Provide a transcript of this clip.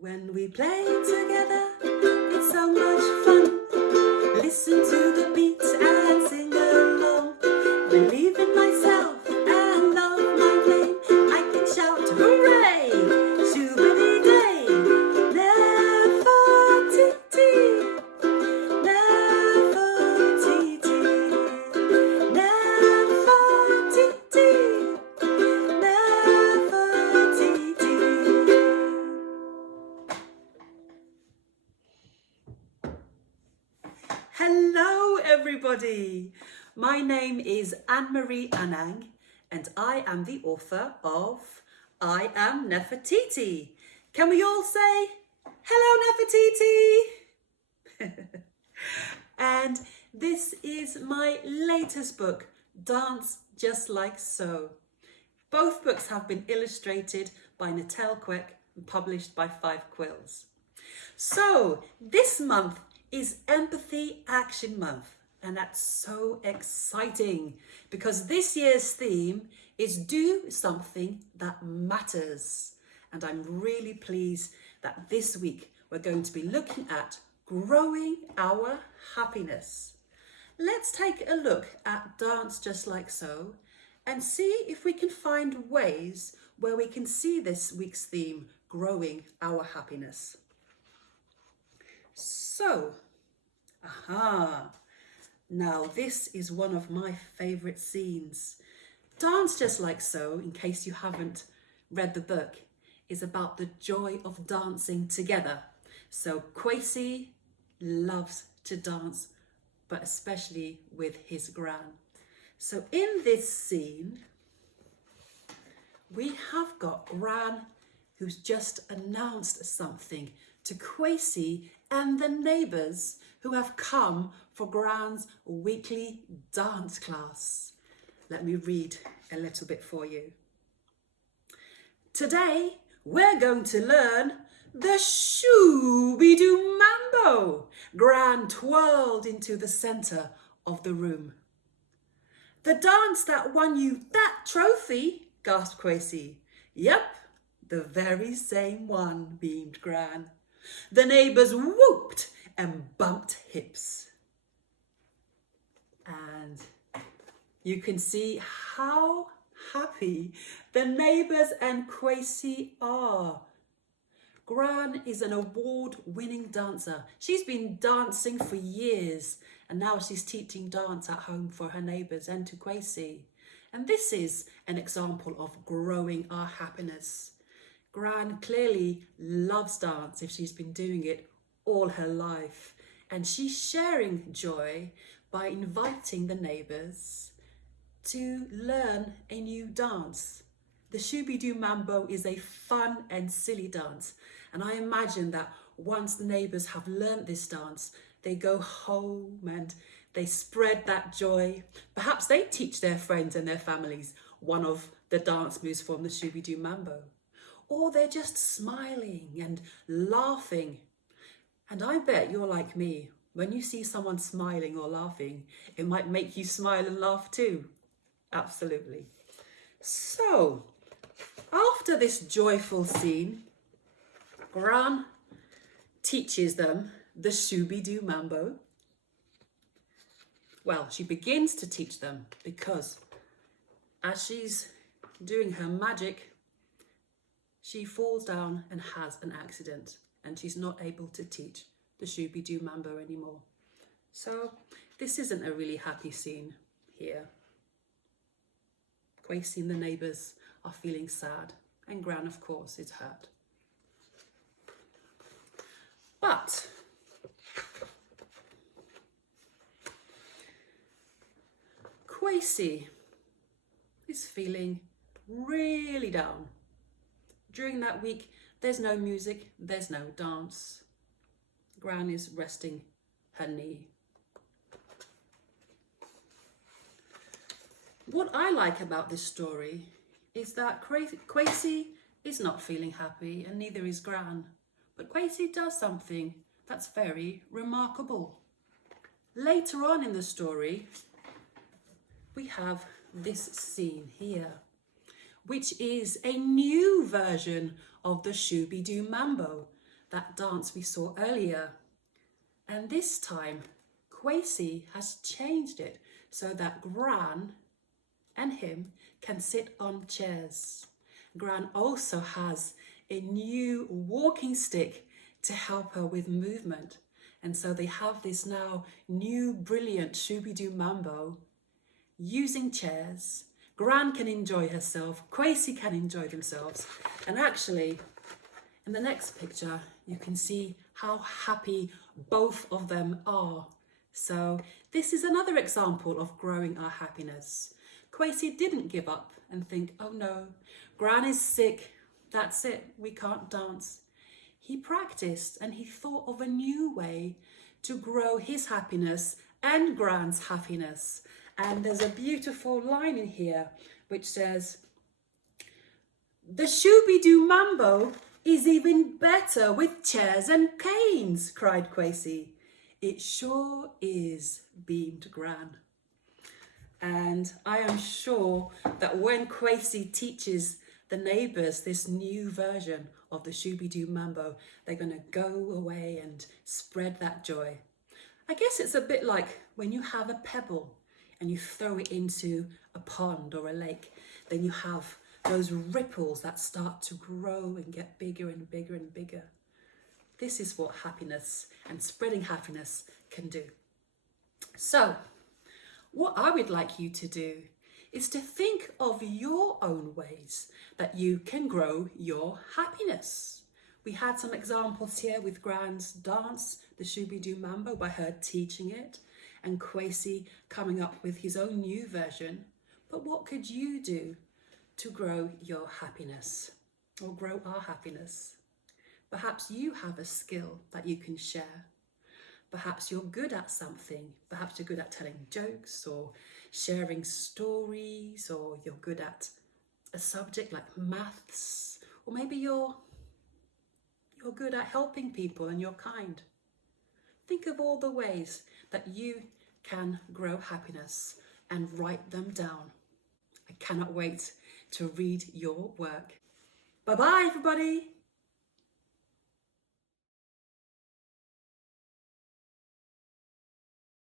When we play together, it's so much fun. Listen to the beats and sing along. Believe in myself and love my game. I can shout hooray, shoo-biddy-day. Never-tee-tee, never-tee-tee, never-tee-tee, never-tee-tee. Hello everybody, my name is Annemarie Anang and I am the author of I Am Nefertiti. Can we all say hello Nefertiti? And this is my latest book, Dance Just Like So. Both books have been illustrated by Natel Quek and published by Five Quills. So this month is Empathy Action Month, and that's so exciting because this year's theme is Do Something That Matters. And I'm really pleased that this week we're going to be looking at growing our happiness. Let's take a look at Dance Just Like So and see if we can find ways where we can see this week's theme, growing our happiness. So, now this is one of my favourite scenes. Dance Just Like So, in case you haven't read the book, is about the joy of dancing together. So Kwesi loves to dance, but especially with his gran. So in this scene, we have got Gran who's just announced something to Kwesi and the neighbours who have come for Gran's weekly dance class. Let me read a little bit for you. Today, we're going to learn the Shoo-be-doo Mambo. Gran twirled into the centre of the room. The dance that won you that trophy, gasped Kwesi. Yep, the very same one, beamed Gran. The neighbours whooped and bumped hips. And you can see how happy the neighbours and Kwesi are. Gran is an award-winning dancer. She's been dancing for years and now she's teaching dance at home for her neighbours and to Kwesi. And this is an example of growing our happiness. Gran clearly loves dance if she's been doing it all her life. And she's sharing joy by inviting the neighbours to learn a new dance. The Shoo-be-doo Mambo is a fun and silly dance. And I imagine that once the neighbours have learnt this dance, they go home and they spread that joy. Perhaps they teach their friends and their families one of the dance moves from the Shoo-be-doo Mambo. Or they're just smiling and laughing. And I bet you're like me. When you see someone smiling or laughing, it might make you smile and laugh too. Absolutely. So, after this joyful scene, Gran teaches them the Shoo-be-doo Mambo. Well, she begins to teach them because as she's doing her magic, she falls down and has an accident and she's not able to teach the Shoo-be-doo Mambo anymore. So this isn't a really happy scene here. Kwesi and the neighbours are feeling sad and Gran, of course, is hurt. But Kwesi is feeling really down. During that week, there's no music, there's no dance. Gran is resting her knee. What I like about this story is that Kwesi is not feeling happy and neither is Gran. But Kwesi does something that's very remarkable. Later on in the story, we have this scene here, which is a new version of the Shoo-be-doo Mambo. that dance we saw earlier. And this time, Kwesi has changed it so that Gran and him can sit on chairs. Gran also has a new walking stick to help her with movement. And so they have this now new brilliant Shooby-Doo Mambo using chairs. Gran can enjoy herself, Kwesi can enjoy themselves. And actually, in the next picture, you can see how happy both of them are. So this is another example of growing our happiness. Kwesi didn't give up and think, oh no, Gran is sick, that's it, we can't dance. He practiced and he thought of a new way to grow his happiness and Gran's happiness. And there's a beautiful line in here which says, the Shooby-Doo Mambo is even better with chairs and canes, cried Kwesi. It sure is, beamed Gran. And I am sure that when Kwesi teaches the neighbours this new version of the Shooby-Doo Mambo, they're going to go away and spread that joy. I guess it's a bit like when you have a pebble and you throw it into a pond or a lake, then you have those ripples that start to grow and get bigger and bigger and bigger. This is what happiness and spreading happiness can do. So, what I would like you to do is to think of your own ways that you can grow your happiness. We had some examples here with Gran's dance, the Shooby-Doo Mambo, by her teaching it, and Kwesi coming up with his own new version. But what could you do to grow your happiness or grow our happiness? Perhaps you have a skill that you can share. Perhaps you're good at something. Perhaps you're good at telling jokes or sharing stories, or you're good at a subject like maths, or maybe you're good at helping people and you're kind. Think of all the ways that you can grow happiness and write them down. I cannot wait to read your work. Bye-bye, everybody.